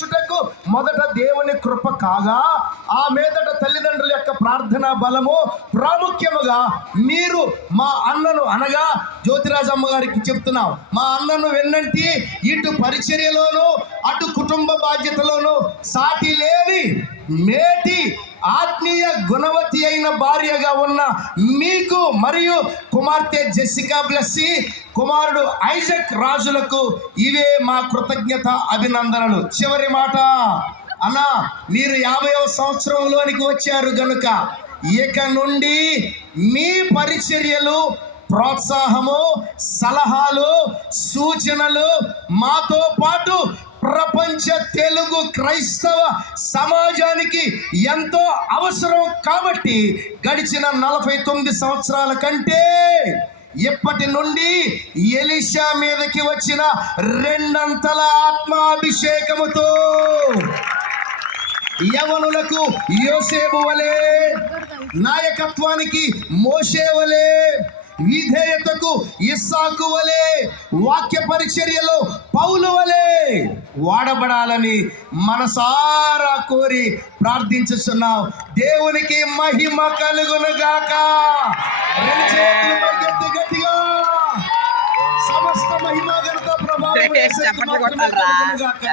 నడుచుటకు మొదట దేవుని కృప కాగా, ఆ మీదట తల్లిదండ్రుల యొక్క ప్రార్థనా బలము, ప్రాముఖ్యముగా మీరు మా అన్నను అనగా జ్యోతిరాజమ్మ గారికి చెప్తున్నాం, మా అన్నను వెన్నంటి ఇటు పరిచర్యలోను అటు కుటుంబ బాధ్యతలోను సాటి లేని మేటి ఆత్మీయ గుణవతి అయిన భార్యగా ఉన్న మీకు మరియు కుమార్తె జెసికా బ్లెస్సీ, కుమారుడు ఐజక్ రాజులకు ఇవే మా కృతజ్ఞత అభినందనలు. చివరి మాట, అన్నా మీరు 50వ సంవత్సరంలోనికి వచ్చారు గనుక ఇక నుండి మీ పరిచర్యలు, ప్రోత్సాహము, సలహాలు, సూచనలు మాతో పాటు ప్రపంచ తెలుగు క్రైస్తవ సమాజానికి ఎంతో అవసరం. కాబట్టి గడిచిన 49 సంవత్సరాల కంటే ఇప్పటి నుండి ఎలీషా మీదకి వచ్చిన 2 అంతల ఆత్మాభిషేకముతో యవనులకు యోసేపు వలె, నాయకత్వానికి మోషే వలె, విధేయతకు ఇస్సాకు వలె, వాక్య పరిచర్యలో పౌలు వలె వాడబడాలని మనసారా కోరి ప్రార్థించుతున్నాం. దేవునికి మహిమ కలుగును గాక. 2 చేతులు పైకెత్తి గట్టిగా సమస్త మహిమ ఘనత ప్రభావం యేసుకు మాత్రమే కలుగును గాక.